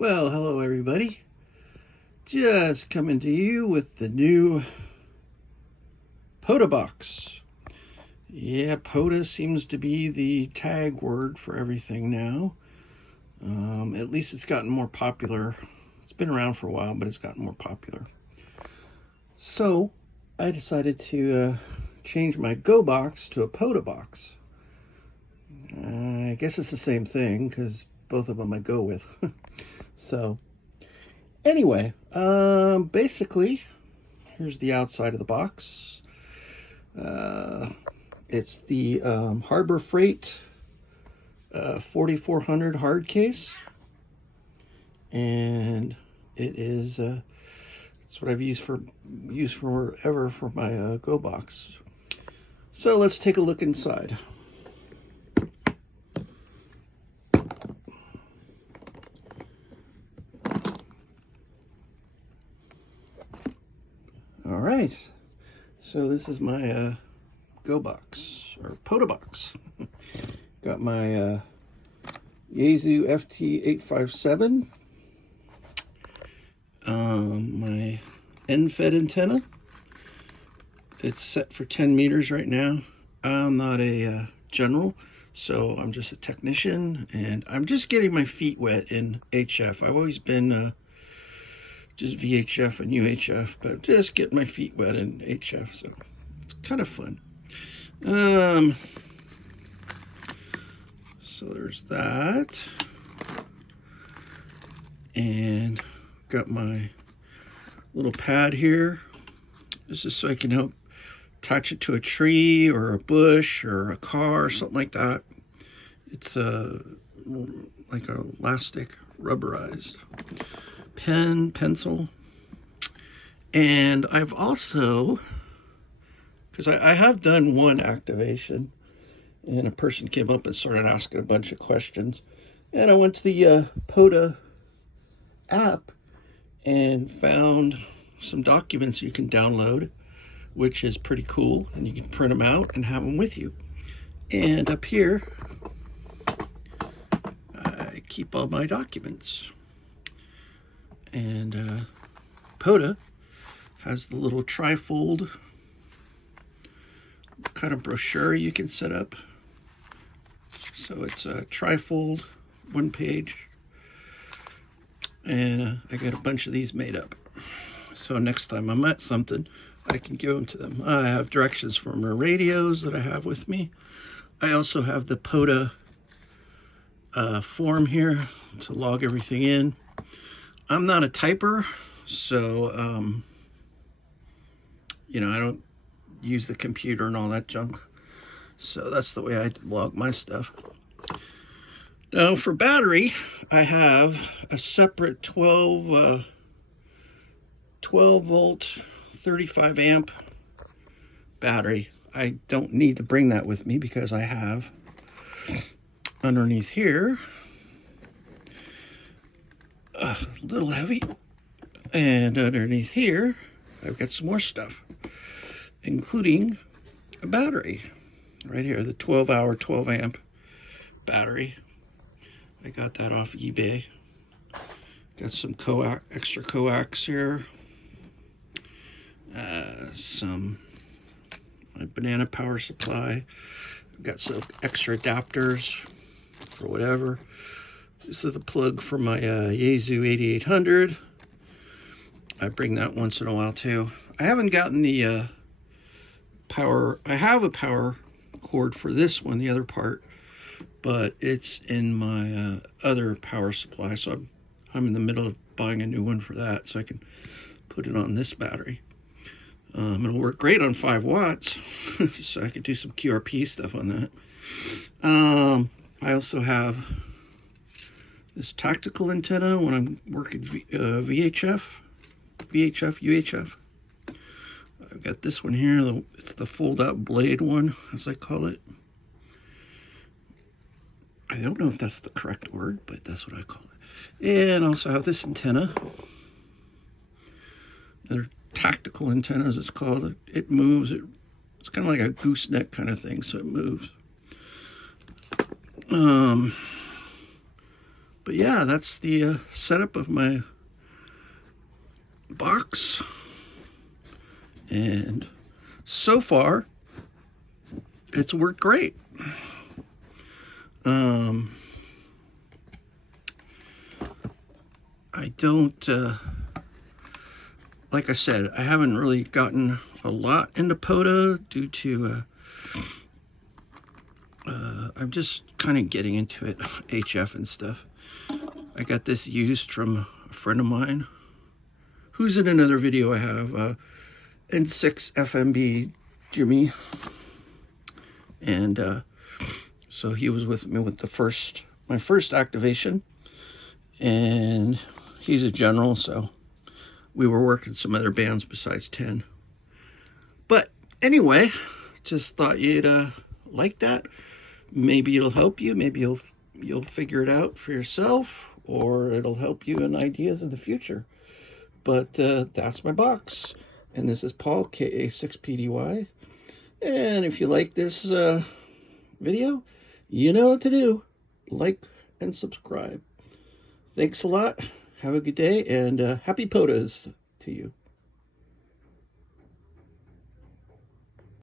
Well, hello everybody. Just coming to you with the new POTA Box. Yeah, POTA seems to be the tag word for everything now. At least it's gotten more popular. It's been around for a while, but it's gotten more popular. So I decided to change my Go box to a POTA box. I guess it's the same thing because both of them I go with. So anyway, basically, here's the outside of the box. It's the Harbor Freight 4400 hard case, and it is it's what I've used forever for my Go box. So let's take a look inside. All right, so this is my Go box, or POTA box. Got my Yaesu FT857, my end-fed antenna. It's set for 10 meters right now. I'm not a general, so I'm just a technician, and I'm just getting my feet wet in HF. I've always been just VHF and UHF, but just getting my feet wet in HF, so it's kind of fun. So there's that, and got my little pad here. This is so I can help attach it to a tree or a bush or a car or something like that. It's like an elastic, rubberized pen, pencil. And I've also, because I have done one activation, and a person came up and started asking a bunch of questions, and I went to the POTA app and found some documents you can download, which is pretty cool, and you can print them out and have them with you. And up here I keep all my documents, and POTA has the little trifold kind of brochure you can set up. So it's a trifold, one page, and I got a bunch of these made up. So next time I'm at something, I can give them to them. I have directions for my radios that I have with me. I also have the POTA form here to log everything in. I'm not a typer, so you know, I don't use the computer and all that junk. So that's the way I log my stuff. Now for battery, I have a separate 12 volt 35 amp battery. I don't need to bring that with me because I have underneath here, a little heavy, and underneath here I've got some more stuff, including a battery right here, the 12-hour 12 amp battery. I got that off eBay. Got some extra coax here, some my banana power supply. Got some extra adapters for whatever. This is the plug for my Yaesu 8800. I bring that once in a while too. I haven't gotten the power. I have a power cord for this one, the other part, but it's in my other power supply, so I'm in the middle of buying a new one for that, so I can put it on this battery. It'll work great on 5 watts, so I can do some QRP stuff on that. I also have this tactical antenna when I'm working VHF, UHF. I've got this one here, it's the fold-out blade one, as I call it. I don't know if that's the correct word, but that's what I call it. And I also have this antenna. Another tactical antenna, as it's called. It moves. It's kind of like a gooseneck kind of thing, so it moves. But yeah, that's the setup of my box. And so far, it's worked great. I don't, like I said, I haven't really gotten a lot into POTA due to, I'm just kind of getting into it, HF and stuff. I got this used from a friend of mine, who's in another video I have, N6FMB Jimmy. And so he was with me with my first activation, and he's a general, so we were working some other bands besides 10. But anyway, just thought you'd like that. Maybe it'll help you. Maybe you'll figure it out for yourself, or it'll help you in ideas in the future. But that's my box. And this is Paul, KA6PDY. And if you like this video, you know what to do. Like and subscribe. Thanks a lot. Have a good day, and happy POTAs to you.